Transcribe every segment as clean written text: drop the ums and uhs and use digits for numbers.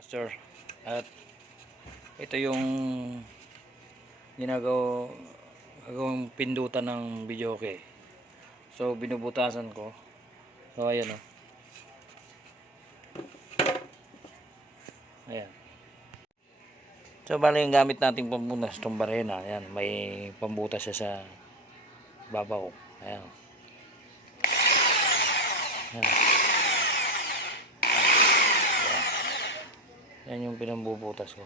Master, at ito yung gagawang pindutan ng videoke. So binubutasan ko. So ayan oh. Ayan. So bali yung gamit nating pambutas itong barena. Ayan, may pambutas siya sa babaw. Ayan. Ayan. Ayan yung pinambubutas ko.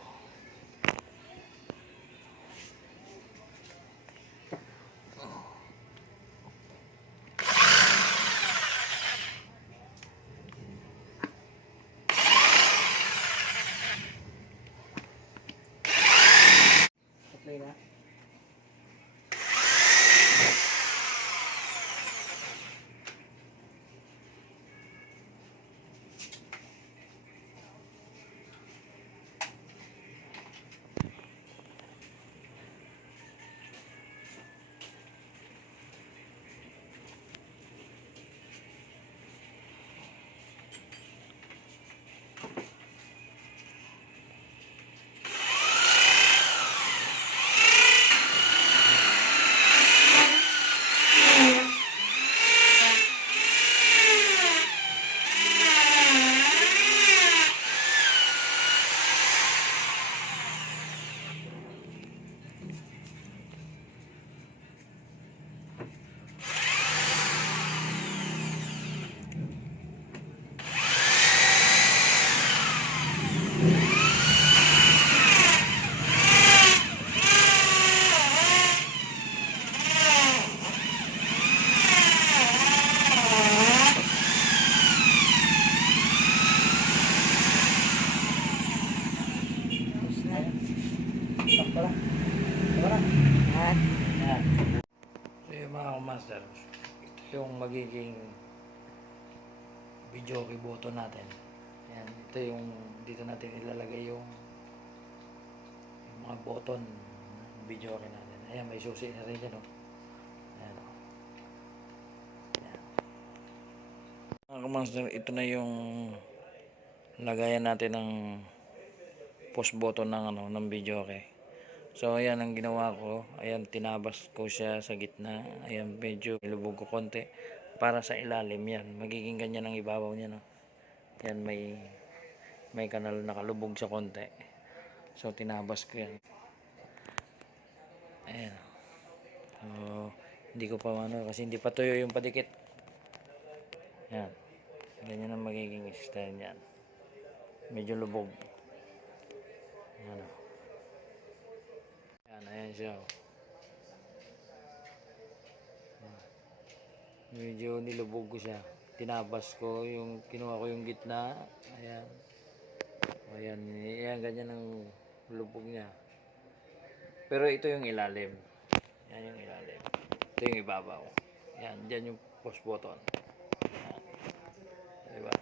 So yung mga master, ito yung magiging videoke button natin. Ayan, ito yung dito natin ilalagay yung mga button ng videoke natin. Ayan, may susi na rin dyan oh. Ayan oh. Ayan. Mga master, ito na yung lagayan natin ng push button ng ng videoke. So ayan ang ginawa ko, ayan tinabas ko siya sa gitna, ayan medyo ilubog ko konti para sa ilalim yan, magiging ganyan ang ibabaw niya no. Yan may kanal nakalubog sa konti. So tinabas ko yan. Ayan. So hindi ko pa ano kasi hindi pa tuyo yung padikit. Yan. Ganyan ang magiging style niyan. Medyo lubog. Ayan. Ayan siya. Medyo nilubog ko siya. Tinabas ko yung kinuha ko yung gitna. Ayan. Ayan, ayan ganyan ang lubog niya. Pero ito yung ilalim. Yan yung ilalim. Ito yung ibabaw. Yan, diyan yung push button. Ayan. Diba?